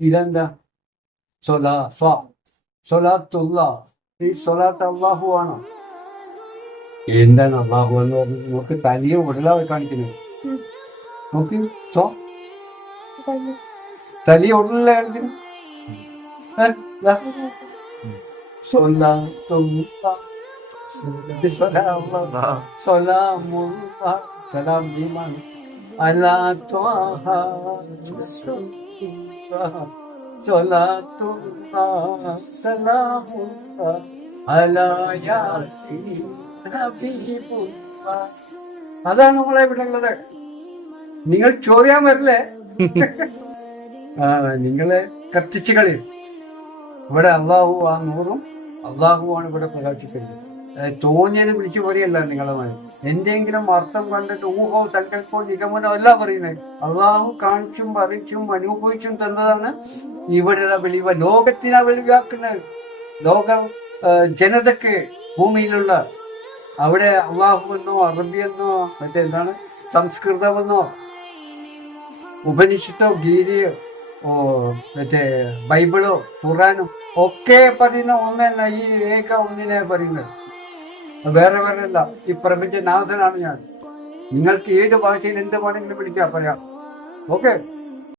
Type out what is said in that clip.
ഇതെന്താ സൊലാ സൊലാത്തുള്ള ഈ സൊലാത്ത് അള്ളാഹു ആണോ. എന്താണ് അള്ളാഹു എന്ന് പറഞ്ഞത് നോക്ക് തനിയെ ഉടലാവ് കാണിക്കുന്നത്. നോക്ക് സ്വ തലി ഉടല കാണിക്കുന്നു ഏ, ദാ. സൊലാത്തുള്ള ഹബീബുള്ള അതാണ് നമ്മളെ വിടുന്നത് നിങ്ങൾ ചോദ്യം വരില്ലേ? ആ നിങ്ങളെ കത്തിച്ചു കളി ഇവിടെ അള്ളാഹു ആ നൂറും അള്ളാഹുവാണ് ഇവിടെ പ്രകാശിക്കുന്നത് തോന്നിയത് വിളിച്ചു പറയല്ല നിങ്ങളുമായി എന്തെങ്കിലും അർത്ഥം കണ്ടിട്ട് ഊഹോ സങ്കല്പോ നിഗമനോ അല്ല പറയുന്നത്. അള്ളാഹു കാണിച്ചും പറിച്ചും അനുഭവിച്ചും തന്നതാണ് ഇവിടെ വെളിവ. ലോകത്തിനാ വെളിവാക്കുന്നത്. ലോകം ജനതക്ക് ഭൂമിയിലുള്ള അവിടെ അള്ളാഹുവെന്നോ അറബിയെന്നോ മറ്റെന്താണ് സംസ്കൃതമെന്നോ ഉപനിഷത്തോ ഗീതയോ ഓ മറ്റേ ബൈബിളോ ഖുറാനോ ഒക്കെ പറയുന്ന ഒന്നല്ല ഈ ഏക ഒന്നിനെ പറയുന്നത്. വേറെ വേറെ അല്ല ഈ പ്രപഞ്ചനാഥനാണ് ഞാൻ. നിങ്ങൾക്ക് ഏത് ഭാഷയിൽ എന്ത് വേണമെങ്കിലും വിളിക്കാം പറയാം. ഓക്കെ?